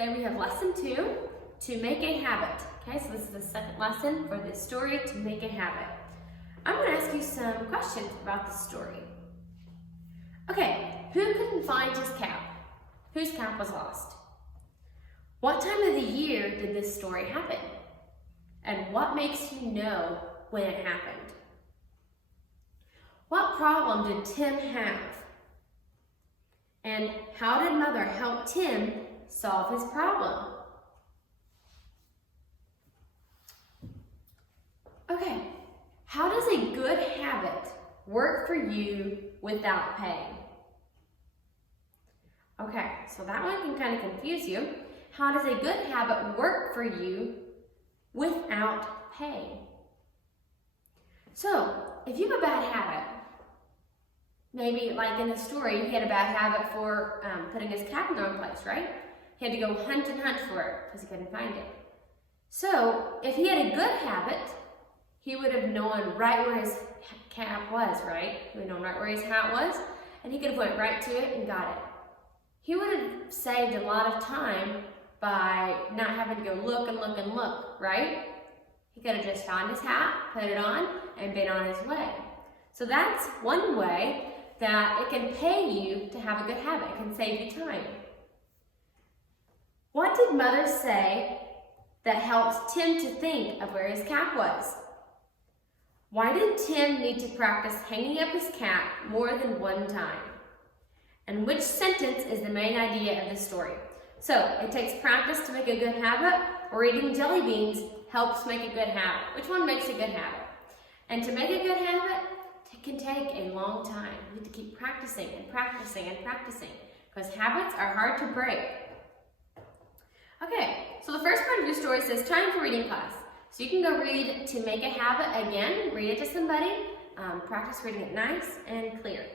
Today we have lesson 2, to make a habit. Okay, so this is the second lesson for this story, to make a habit. I'm going to ask you some questions about the story. Okay, who couldn't find his cap? Whose cap was lost? What time of the year did this story happen? And what makes you know when it happened? What problem did Tim have? And how did Mother help Tim solve his problem? Okay, how does a good habit work for you without pay? Okay, so that one can kind of confuse you. How does a good habit work for you without pay? So, if you have a bad habit, maybe like in the story, he had a bad habit for putting his cap in the wrong place, right? He had to go hunt and hunt for it because he couldn't find it. So, if he had a good habit, he would have known right where his cap was, right? He would have known right where his hat was, and he could have went right to it and got it. He would have saved a lot of time by not having to go look and look and look, right? He could have just found his hat, put it on, and been on his way. So that's one way that it can pay you to have a good habit. It can save you time. What did Mother say that helps Tim to think of where his cap was? Why did Tim need to practice hanging up his cap more than one time? And which sentence is the main idea of the story? So, it takes practice to make a good habit, or eating jelly beans helps make a good habit. Which one makes a good habit? And to make a good habit, it can take a long time. You need to keep practicing and practicing and practicing, because habits are hard to break. Okay, so the first part of your story says, time for reading class. So you can go read To Make a Habit again, read it to somebody, practice reading it nice and clear.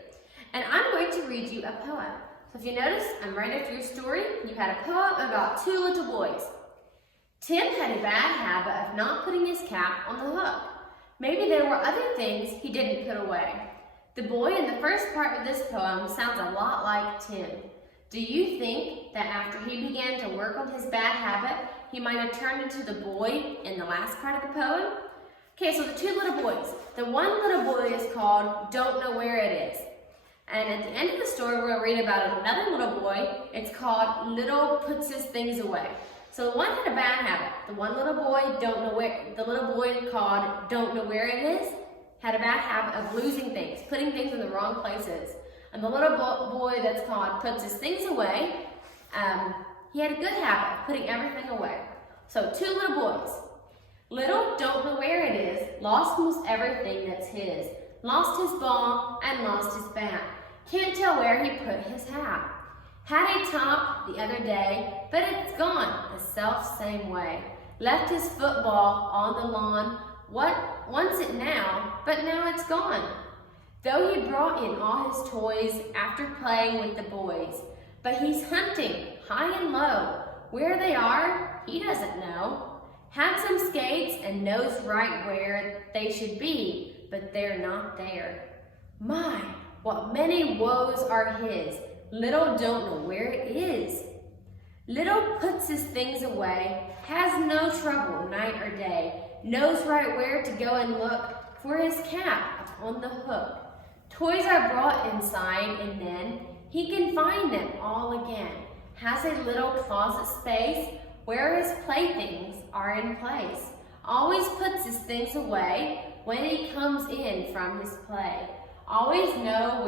And I'm going to read you a poem. So if you notice, I'm right after your story. You had a poem about two little boys. Tim had a bad habit of not putting his cap on the hook. Maybe there were other things he didn't put away. The boy in the first part of this poem sounds a lot like Tim. Do you think that after he began to work on his bad habit, he might have turned into the boy in the last part of the poem? Okay, so the two little boys. The one little boy is called Don't Know Where It Is. And at the end of the story, we're going to read about another little boy. It's called Little Puts His Things Away. So the one had a bad habit. The one little boy, the little boy called Don't Know Where It Is, had a bad habit of losing things, putting things in the wrong places. And the little boy that's called Puts His Things Away, he had a good habit of putting everything away. So two little boys. Little Don't Know Where It Is lost almost everything that's his. Lost his ball and lost his bat. Can't tell where he put his hat. Had a top the other day, but it's gone the self-same way. Left his football on the lawn. Wants it now, but now it's gone. Though he brought in all his toys after playing with the boys. But he's hunting high and low. Where they are, he doesn't know. Had some skates and knows right where they should be, but they're not there. My, what many woes are his. Little don't know where it is. Little puts his things away, has no trouble night or day, knows right where to go and look for his cap on the hook. Toys are brought inside and then he can find them all again. Has a little closet space where his playthings are in place. Always puts his things away when he comes in from his play. Always know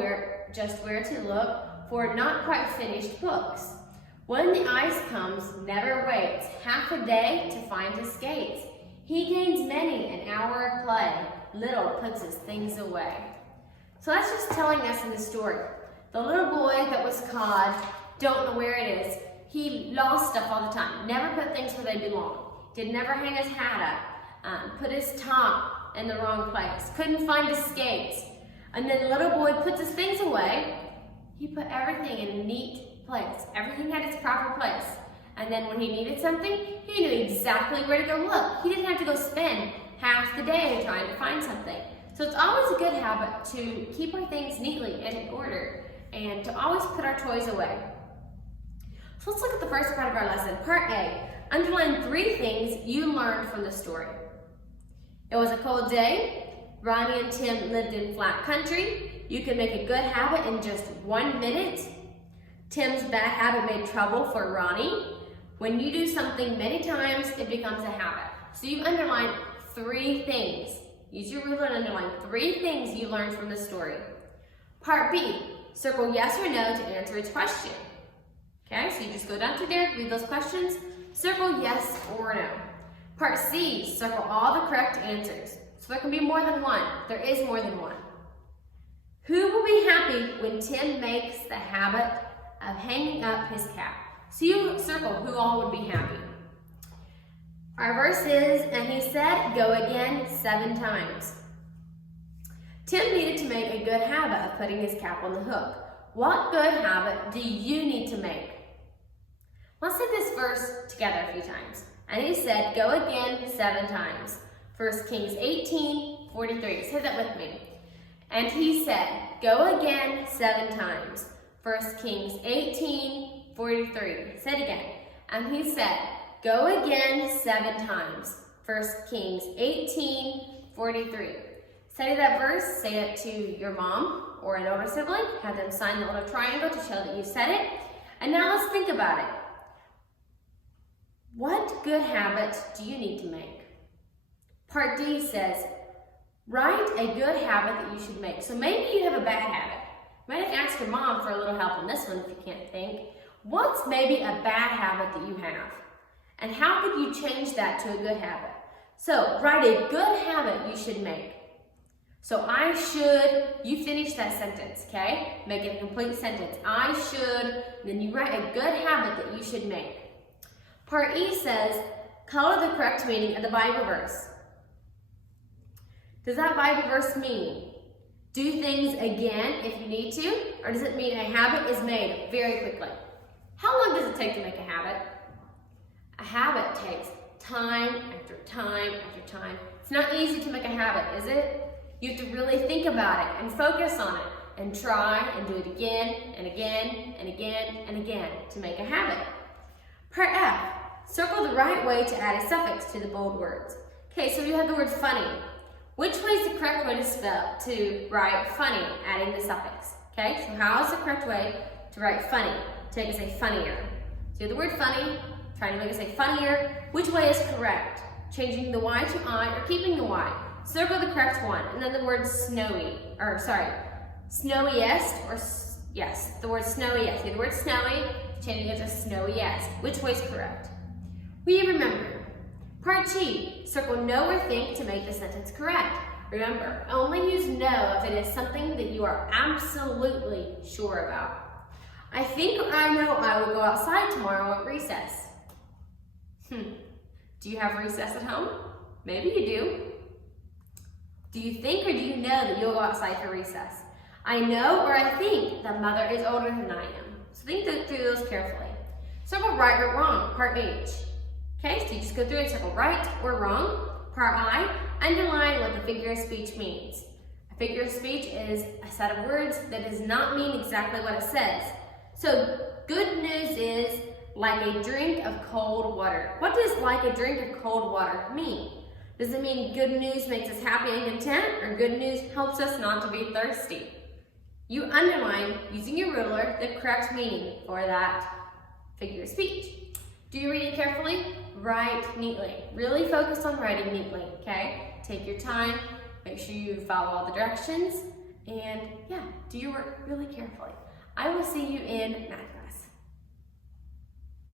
just where to look for not quite finished books. When the ice comes, never waits half a day to find his skates. He gains many an hour of play. Little puts his things away. So that's just telling us in the story. The little boy that was called Don't Know Where It Is, he lost stuff all the time. Never put things where they belong. Did never hang his hat up. Put his top in the wrong place. Couldn't find his skates. And then the little boy puts his things away. He put everything in a neat place. Everything had its proper place. And then when he needed something, he knew exactly where to go look. He didn't have to go spend half the day trying to find something. So it's always a good habit to keep our things neatly and in order, and to always put our toys away. So So let's look at the first part of our lesson. Part A, underline 3 things you learned from the story. It was a cold day. Ronnie and Tim lived in flat country. You can make a good habit in just 1 minute. Tim's bad habit made trouble for Ronnie. When you do something many times, it becomes a habit. So you underline 3 things. Use your ruler and underline 3 things you learned from the story. Part B, circle yes or no to answer each question. Okay, so you just go down to there, read those questions, circle yes or no. Part C, circle all the correct answers. So there can be more than one. There is more than one. Who will be happy when Tim makes the habit of hanging up his cap? So you circle who all would be happy. Our verse is, and he said, go again 7 times. Tim needed to make a good habit of putting his cap on the hook. What good habit do you need to make? Let's say this verse together a few times. And he said, go again 7 times. 1 Kings 18:43. Say that with me. And he said, go again 7 times. 1 Kings 18:43. Say it again. And he said, go again 7 times. 1 Kings 18:43. Say that verse, say it to your mom or an older sibling. Have them sign the little triangle to show that you said it. And now let's think about it. What good habit do you need to make? Part D says, write a good habit that you should make. So maybe you have a bad habit. You might have to ask your mom for a little help on this one if you can't think. What's maybe a bad habit that you have? And how could you change that to a good habit? So write a good habit you should make. So I should, you finish that sentence, okay? Make it a complete sentence. I should, then you write a good habit that you should make. Part E says, color the correct meaning of the Bible verse. Does that Bible verse mean do things again if you need to? Or does it mean a habit is made very quickly? How long does it take to make a habit? A habit takes time after time after time. It's not easy to make a habit, is it? You have to really think about it and focus on it and try and do it again and again and again and again to make a habit. Part F, circle the right way to add a suffix to the bold words. Okay, so you have the word funny. Which way is the correct way to write funny, adding the suffix? Okay, so how is the correct way to write funny? To make it say funnier. So you have the word funny, trying to make it say funnier. Which way is correct? Changing the Y to I or keeping the Y? Circle the correct one. And then the word snowiest, or yes, the word snowiest. You have the word snowy, changing it to snowiest. Which way is correct? Will you remember? Part G, circle no or think to make the sentence correct. Remember, only use no if it is something that you are absolutely sure about. I think or I know I will go outside tomorrow at recess. Do you have recess at home? Maybe you do. Do you think or do you know that you'll go outside for recess? I know or I think that mother is older than I am. So think through those carefully. Circle right or wrong, part H. Okay, so you just go through and circle right or wrong. Part I, underline what the figure of speech means. A figure of speech is a set of words that does not mean exactly what it says. So good news is like a drink of cold water. What does like a drink of cold water mean? Does it mean good news makes us happy and content, or good news helps us not to be thirsty? You underline, using your ruler, the correct meaning for that figure of speech. Do you read it carefully? Write neatly. Really focus on writing neatly, okay? Take your time, make sure you follow all the directions, and yeah, do your work really carefully. I will see you in math class.